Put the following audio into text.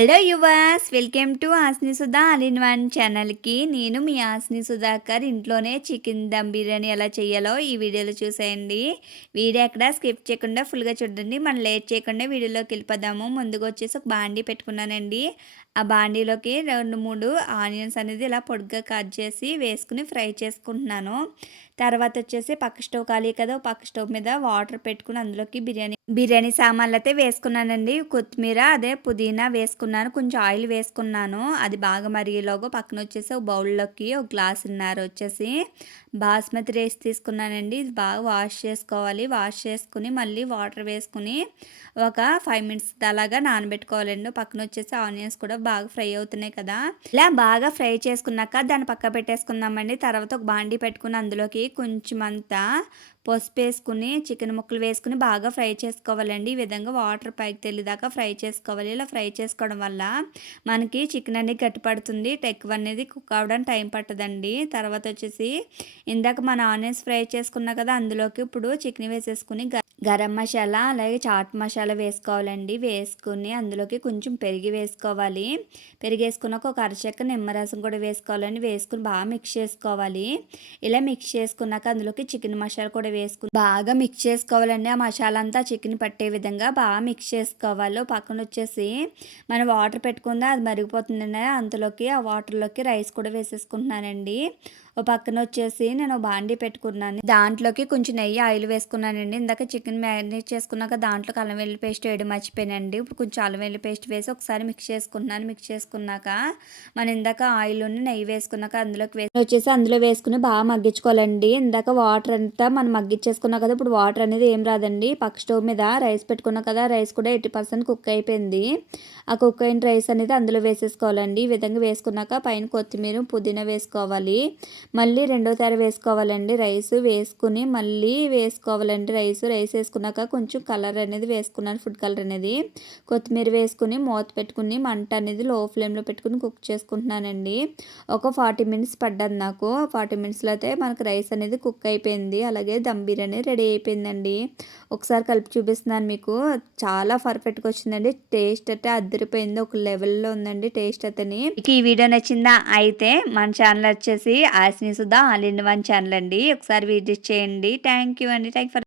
Hello viewers, welcome to Asni Sudha all in one ఛానల్కి. నేను మీ ఆస్ని సుధాకర్. ఇంట్లోనే చికెన్ దమ్ బిర్యానీ ఎలా చేయాలో ఈ వీడియోలో చూసేయండి. వీడియో ఎక్కడ స్కిప్ చేయకుండా ఫుల్గా చూడండి. మనం లేట్ చేయకుండా వీడియోలోకి వెళ్ళిపోదాము. ముందుగా వచ్చేసి ఒక బాండీ పెట్టుకున్నానండి. ఆ బాండీలోకి 2-3 ఆనియన్స్ అనేది ఇలా పొడుగ్గా కట్ చేసి వేసుకుని ఫ్రై చేసుకుంటున్నాను. తర్వాత వచ్చేసి పక్క స్టవ్ ఖాళీ కదా, పక్క స్టవ్ మీద వాటర్ పెట్టుకుని అందులోకి బిర్యానీ సామాన్లు అయితే వేసుకున్నానండి. కొత్తిమీర అదే పుదీనా వేసుకున్నాను, కొంచెం ఆయిల్ వేసుకున్నాను. అది బాగా మరిగేలోగా పక్కన వచ్చేసి ఒక బౌల్లోకి ఒక గ్లాసున్నర వచ్చేసి బాస్మతి రైస్ తీసుకున్నానండి. ఇది బాగా వాష్ చేసుకోవాలి. వాష్ చేసుకుని మళ్ళీ వాటర్ వేసుకుని ఒక 5 మినిట్స్ అలాగా నానబెట్టుకోవాలండి. పక్కన వచ్చేసి ఆనియన్స్ కూడా బాగా ఫ్రై అవుతున్నాయి కదా, ఇలా బాగా ఫ్రై చేసుకున్నాక దాన్ని పక్క పెట్టేసుకుందామండి. తర్వాత ఒక బాండీ పెట్టుకుని అందులోకి కొంచెం అంతా పసుపు వేసుకుని చికెన్ ముక్కలు వేసుకుని బాగా ఫ్రై చేసుకోవాలండి. ఈ విధంగా వాటర్ పైకి తెలిదాకా ఫ్రై చేసుకోవాలి. ఇలా ఫ్రై చేసుకోవడం వల్ల మనకి చికెన్ అనేది గట్టిపడుతుంది. ఎక్కువ అనేది కుక్ అవ్వడానికి టైం పట్టదండి. తర్వాత వచ్చేసి ఇందాక మన ఆనియన్స్ ఫ్రై చేసుకున్నా కదా, అందులోకి ఇప్పుడు చికెన్ వేసేసుకుని గరం మసాలా అలాగే చాట్ మసాలా వేసుకోవాలండి. వేసుకుని అందులోకి కొంచెం పెరుగు వేసుకోవాలి. పెరుగు వేసుకున్నాక ఒక అరచెక్క నిమ్మరసం కూడా వేసుకోవాలండి. వేసుకుని బాగా మిక్స్ చేసుకోవాలి. ఇలా మిక్స్ చేసుకున్నాక అందులోకి చికెన్ మసాలా కూడా వేసుకుని బాగా మిక్స్ చేసుకోవాలండి. ఆ మసాలా అంతా చికెన్ పట్టే విధంగా బాగా మిక్స్ చేసుకోవాలి. పక్కన వచ్చేసి మనం వాటర్ పెట్టుకుందా అది మరిగిపోతుందండి. అంతలోకి ఆ వాటర్లోకి రైస్ కూడా వేసేసుకుంటున్నానండి. ఓ పక్కన వచ్చేసి నేను బాండీ పెట్టుకున్నాను. దాంట్లోకి కొంచెం నెయ్యి ఆయిల్ వేసుకున్నానండి. ఇందాక చికెన్ మ్యారినేట్ చేసుకున్నాక దాంట్లో అల్లం వెల్లుల్లి పేస్ట్ వేయడం మర్చిపోయానండి. ఇప్పుడు కొంచెం అల్లం వెల్లుల్లి పేస్ట్ వేసి ఒకసారి మిక్స్ చేసుకుంటున్నాను. మిక్స్ చేసుకున్నాక మనం ఇందాక ఆయిల్ నెయ్యి వేసుకున్నాక అందులో వేసుకుని బాగా మగ్గించుకోవాలండి. ఇందాక వాటర్ అంతా మనం మగ్గించేసుకున్నాం కదా, ఇప్పుడు వాటర్ అనేది ఏం రాదండి. పక్క స్టవ్ మీద రైస్ పెట్టుకున్నాం కదా, రైస్ కూడా 80% కుక్ అయిపోయింది. ఆ కుక్ అయిన రైస్ అనేది అందులో వేసేసుకోవాలండి. ఈ విధంగా వేసుకున్నాక పైన కొత్తిమీర పుదీనా వేసుకోవాలి. మళ్ళీ రెండోసారి వేసుకోవాలండి. రైస్ వేసుకుని మళ్ళీ వేసుకోవాలండి. రైస్ వేసుకున్నాక కొంచెం కలర్ అనేది వేసుకున్నాను, ఫుడ్ కలర్ అనేది. కొత్తిమీర వేసుకుని మూత పెట్టుకుని మంట అనేది లో ఫ్లేమ్లో పెట్టుకుని కుక్ చేసుకుంటున్నానండి. ఒక 40 మినిట్స్ పడ్డది నాకు. 40 మినిట్స్లో అయితే మనకు రైస్ అనేది కుక్ అయిపోయింది. అలాగే దమ్ బిర్యానీ రెడీ అయిపోయిందండి. ఒకసారి కలిపి చూపిస్తున్నాను మీకు. చాలా పర్ఫెక్ట్గా వచ్చిందండి. టేస్ట్ అయితే అదిరిపోయింది. ఒక లెవెల్లో ఉందండి టేస్ట్ అతని. ఈ వీడియో నచ్చిందా? అయితే మన ఛానల్ వచ్చేసి ఆస్ని Sudha all in one channel అండి. ఒకసారి విజిట్ చేయండి. థ్యాంక్ యూ అండి. Thank for